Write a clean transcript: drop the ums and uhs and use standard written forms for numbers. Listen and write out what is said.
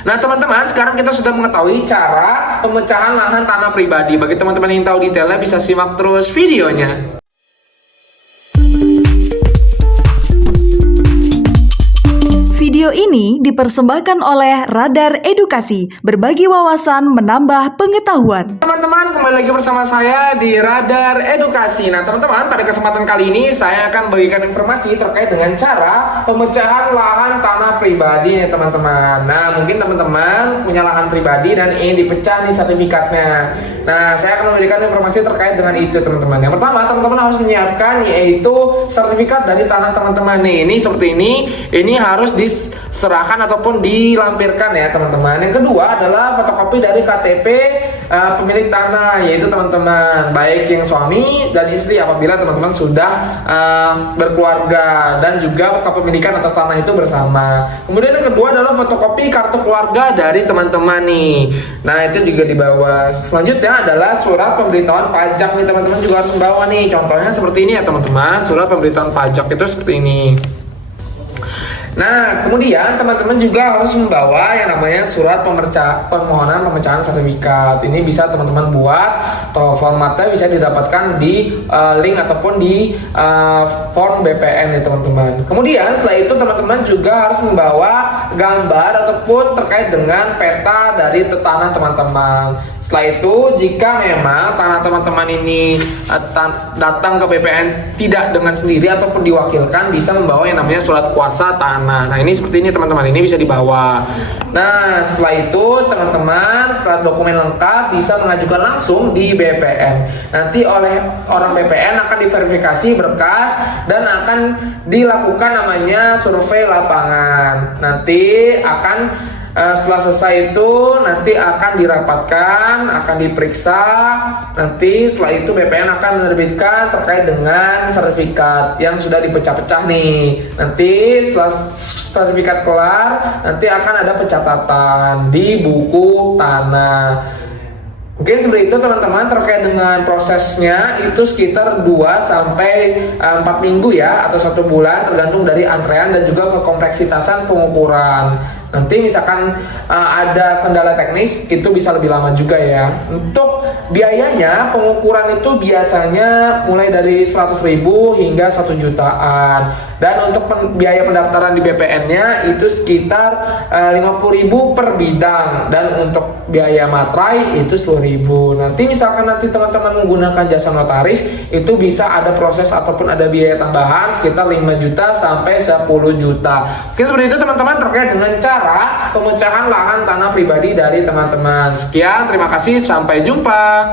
Nah teman-teman, sekarang kita sudah mengetahui cara pemecahan lahan tanah pribadi. Bagi teman-teman yang tahu detailnya bisa simak terus videonya. Video ini dipersembahkan oleh Radar Edukasi, berbagi wawasan menambah pengetahuan. Teman-teman, kembali lagi bersama saya di Radar Edukasi. Nah teman-teman, pada kesempatan kali ini saya akan bagikan informasi terkait dengan cara pemecahan lahan tanah pribadi ya teman-teman. Nah mungkin teman-teman punya lahan pribadi dan ingin dipecah nih sertifikatnya. Nah saya akan memberikan informasi terkait dengan itu teman-teman. Yang pertama, teman-teman harus menyiapkan yaitu sertifikat dari tanah teman-teman nih. Ini seperti ini harus diserahkan ataupun dilampirkan ya teman-teman. Yang kedua adalah fotokopi dari KTP pemilik tanah, yaitu teman-teman baik yang suami dan istri apabila teman-teman sudah berkeluarga, dan juga kepemilikan atas tanah itu bersama. Kemudian yang kedua adalah fotokopi kartu keluarga dari teman-teman nih. Nah itu juga dibawa. Selanjutnya adalah surat pemberitahuan pajak nih, teman-teman juga harus membawa nih. Contohnya seperti ini ya teman-teman, surat pemberitahuan pajak itu seperti ini. Nah, kemudian teman-teman juga harus membawa yang namanya surat permohonan pemecahan sertifikat. Ini bisa teman-teman buat, atau formatnya bisa didapatkan di link ataupun di form BPN ya teman-teman. Kemudian setelah itu teman-teman juga harus membawa gambar ataupun terkait dengan peta dari tanah teman-teman. Setelah itu, jika memang tanah teman-teman ini datang ke BPN tidak dengan sendiri ataupun diwakilkan, bisa membawa yang namanya surat kuasa tanah. Nah ini seperti ini teman-teman, ini bisa dibawa. Nah setelah itu teman-teman, setelah dokumen lengkap bisa mengajukan langsung di BPN. Nanti oleh orang BPN akan diverifikasi berkas dan akan dilakukan namanya survei lapangan. Nanti akan setelah selesai itu nanti akan dirapatkan, akan diperiksa. Nanti setelah itu BPN akan menerbitkan terkait dengan sertifikat yang sudah dipecah-pecah nih. Nanti setelah sertifikat kelar, nanti akan ada pencatatan di buku tanah. Mungkin seperti itu teman-teman terkait dengan prosesnya, itu sekitar 2-4 minggu ya, atau 1 bulan tergantung dari antrean dan juga kekompleksitasan pengukuran. Nanti misalkan ada kendala teknis itu bisa lebih lama juga ya. Untuk biayanya pengukuran itu biasanya mulai dari 100.000 hingga 1 jutaan. Dan untuk biaya pendaftaran di BPN-nya itu sekitar 50.000 per bidang, dan untuk biaya materai itu 10.000. Nanti misalkan nanti teman-teman menggunakan jasa notaris, itu bisa ada proses ataupun ada biaya tambahan sekitar 5 juta sampai 10 juta. Oke, seperti itu teman-teman terkait dengan cara pemecahan lahan tanah pribadi dari teman-teman. Sekian, terima kasih, sampai jumpa.